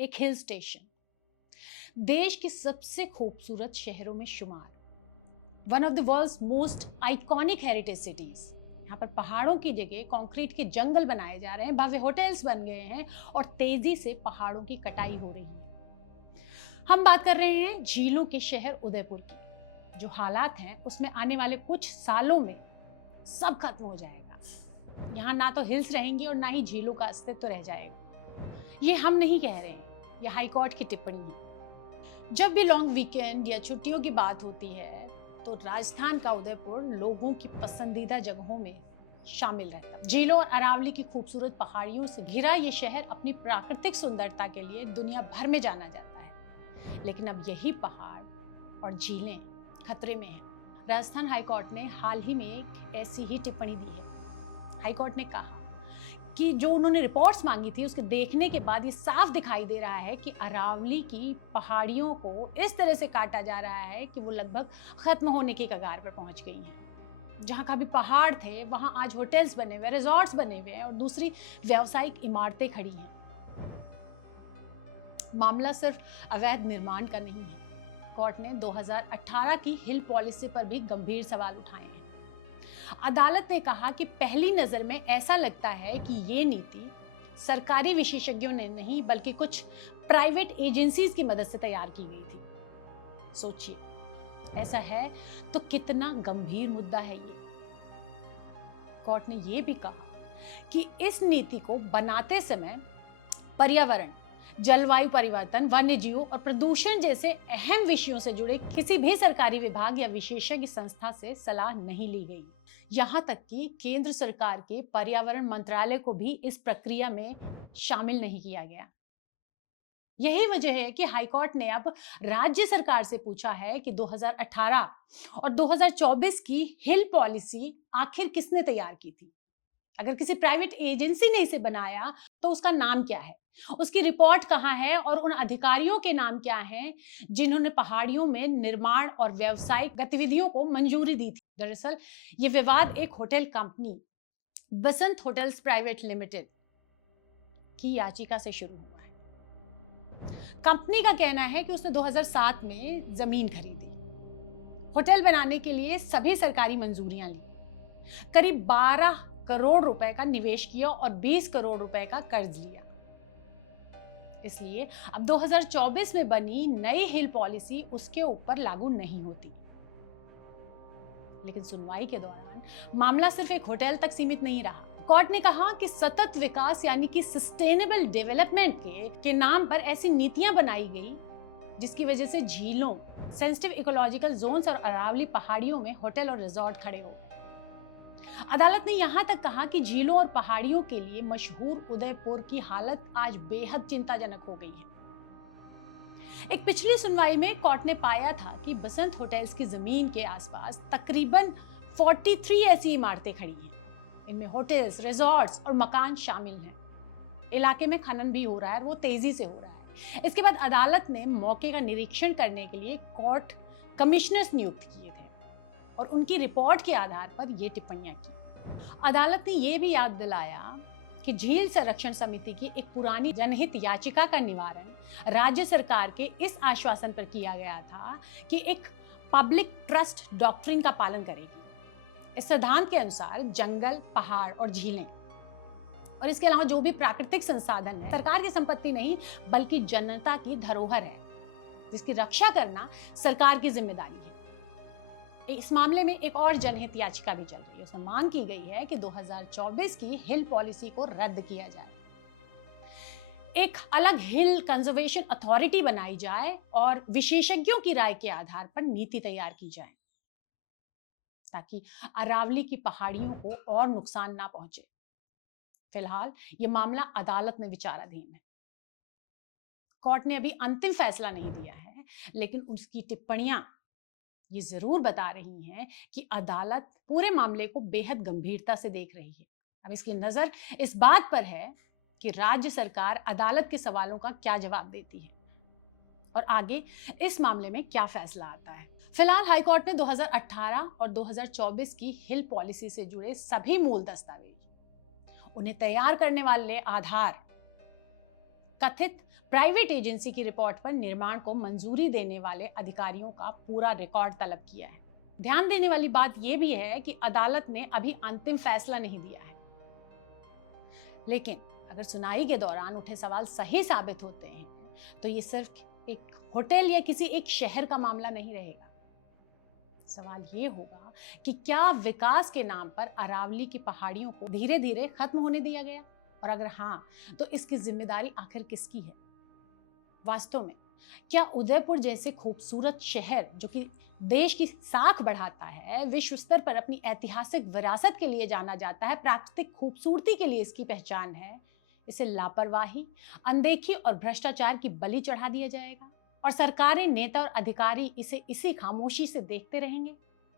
एक hill station, देश के सबसे खूबसूरत शहरों में शुमार, one of the world's most iconic heritage cities. यहाँ पर पहाड़ों की जगह कंक्रीट के जंगल बनाए जा रहे हैं, भव्य होटल्स बन गए हैं और तेजी से पहाड़ों की कटाई हो रही है। हम बात कर रहे हैं झीलों के शहर उदयपुर की। जो हालात हैं उसमें आने वाले कुछ सालों में सब खत्म हो जाएगा। यहाँ ना तो हिल्स रहेंगी और ना ही झीलों का अस्तित्व रह जाएगा। ये हम नहीं कह रहे हैं, ये हाईकोर्ट की टिप्पणी है। जब भी लॉन्ग वीकेंड या छुट्टियों की बात होती है तो राजस्थान का उदयपुर लोगों की पसंदीदा जगहों में शामिल रहता है। झीलों और अरावली की खूबसूरत पहाड़ियों से घिरा ये शहर अपनी प्राकृतिक सुंदरता के लिए दुनिया भर में जाना जाता है। लेकिन अब यही पहाड़ और झीलें खतरे में हैं। राजस्थान हाईकोर्ट ने हाल ही में एक ऐसी ही टिप्पणी दी है। हाईकोर्ट ने कहा कि जो उन्होंने रिपोर्ट्स मांगी थी उसके देखने के बाद ये साफ दिखाई दे रहा है कि अरावली की पहाड़ियों को इस तरह से काटा जा रहा है कि वो लगभग खत्म होने की कगार पर पहुंच गई हैं। जहां कभी पहाड़ थे वहां आज होटल्स बने हुए, रिजॉर्ट्स बने हुए हैं और दूसरी व्यावसायिक इमारतें खड़ी हैं। मामला सिर्फ अवैध निर्माण का नहीं है। कोर्ट ने 2018 की हिल पॉलिसी पर भी गंभीर सवाल उठाए हैं। अदालत ने कहा कि पहली नजर में ऐसा लगता है कि ये नीति सरकारी विशेषज्ञों ने नहीं बल्कि कुछ प्राइवेट एजेंसीज की मदद से तैयार की गई थी। सोचिए, ऐसा है तो कितना गंभीर मुद्दा है ये। कोर्ट ने यह भी कहा कि इस नीति को बनाते समय पर्यावरण, जलवायु परिवर्तन, वन्यजीवों और प्रदूषण जैसे अहम विषयों से जुड़े किसी भी सरकारी विभाग या विशेषज्ञ संस्था से सलाह नहीं ली गई। यहाँ तक कि केंद्र सरकार के पर्यावरण मंत्रालय को भी इस प्रक्रिया में शामिल नहीं किया गया। यही वजह है कि हाईकोर्ट ने अब राज्य सरकार से पूछा है कि 2018 और 2024 की हिल पॉलिसी आखिर किसने तैयार की थी। अगर किसी प्राइवेट एजेंसी ने इसे बनाया तो उसका नाम क्या है, उसकी रिपोर्ट कहाँ है और उन अधिकारियों के नाम क्या हैं जिन्होंने पहाड़ियों में निर्माण और व्यावसायिक गतिविधियों को मंजूरी दी थी। दरअसल ये विवाद एक होटल कंपनी बसंत होटल्स प्राइवेट लिमिटेड की याचिका से शुरू हुआ है। कंपनी का कहना है कि उसने 2007 में जमीन खरीदी, होटल बनाने के लिए सभी सरकारी मंजूरियां ली, करीब 12 करोड़ रुपए का निवेश किया और 20 करोड़ रुपए का कर्ज लिया। इसलिए अब 2024 में बनी नई हिल पॉलिसी उसके ऊपर लागू नहीं होती। लेकिन सुनवाई के दौरान मामला सिर्फ एक होटल तक सीमित नहीं रहा। कोर्ट ने कहा कि सतत विकास यानी कि सस्टेनेबल डेवलपमेंट के नाम पर ऐसी नीतियां बनाई गई जिसकी वजह से झीलों, सेंसिटिव इकोलॉजिकल जोन्स और अरावली पहाड़ियों में होटल और रिजॉर्ट खड़े हो गए। अदालत ने यहां तक कहा कि झीलों और पहाड़ियों के लिए मशहूर उदयपुर की हालत आज बेहद चिंताजनक हो गई है। एक पिछली सुनवाई में कोर्ट ने पाया था कि बसंत होटल्स की जमीन के आसपास तकरीबन 43 ऐसी इमारतें खड़ी हैं। इनमें होटल्स, रिजॉर्ट्स और मकान शामिल हैं। इलाके में खनन भी हो रहा है, वो तेजी से हो रहा है। इसके बाद अदालत ने मौके का निरीक्षण करने के लिए कोर्ट कमिश्नर्स नियुक्त किए थे और उनकी रिपोर्ट के आधार पर ये टिप्पणियां की। अदालत ने यह भी याद दिलाया कि झील संरक्षण समिति की एक पुरानी जनहित याचिका का निवारण राज्य सरकार के इस आश्वासन पर किया गया था कि एक पब्लिक ट्रस्ट डॉक्ट्रिन का पालन करेगी। इस सिद्धांत के अनुसार जंगल, पहाड़ और झीलें और इसके अलावा जो भी प्राकृतिक संसाधन है सरकार की संपत्ति नहीं बल्कि जनता की धरोहर है, जिसकी रक्षा करना सरकार की जिम्मेदारी है। इस मामले में एक और जनहित याचिका भी चल रही है। उसमें मांग की गई है कि 2024 की हिल पॉलिसी को रद्द किया जाए, एक अलग हिल कंजर्वेशन अथॉरिटी बनाई जाए और विशेषज्ञों की राय के आधार पर नीति तैयार की जाए ताकि अरावली की पहाड़ियों को और नुकसान ना पहुंचे। फिलहाल यह मामला अदालत में विचाराधीन है। कोर्ट ने अभी अंतिम फैसला नहीं दिया है, लेकिन उसकी टिप्पणियां ये जरूर बता रही हैं कि अदालत पूरे मामले को बेहद गंभीरता से देख रही है। अब इसकी नजर इस बात पर है कि राज्य सरकार अदालत के सवालों का क्या जवाब देती है और आगे इस मामले में क्या फैसला आता है। फिलहाल हाईकोर्ट ने 2018 और 2024 की हिल पॉलिसी से जुड़े सभी मूल दस्तावेज, उन्हें तैयार करने वाले आधार, कथित प्राइवेट एजेंसी की रिपोर्ट पर निर्माण को मंजूरी देने वाले अधिकारियों का पूरा रिकॉर्ड तलब किया है। ध्यान देने वाली बात यह भी है कि अदालत ने अभी अंतिम फैसला नहीं दिया है, लेकिन अगर सुनवाई के दौरान उठे सवाल सही साबित होते हैं तो ये सिर्फ एक होटल या किसी एक शहर का मामला नहीं रहेगा। सवाल ये होगा कि क्या विकास के नाम पर अरावली की पहाड़ियों को धीरे धीरे खत्म होने दिया गया, और अगर हाँ तो इसकी जिम्मेदारी आखिर किसकी है? वास्तव में क्या उदयपुर जैसे खूबसूरत शहर जो कि देश की साख बढ़ाता है, विश्व स्तर पर अपनी ऐतिहासिक विरासत के लिए जाना जाता है, प्राकृतिक खूबसूरती के लिए इसकी पहचान है, इसे लापरवाही, अनदेखी और भ्रष्टाचार की बलि चढ़ा दिया जाएगा और सरकारें, नेता और अधिकारी इसे इसी खामोशी से देखते रहेंगे?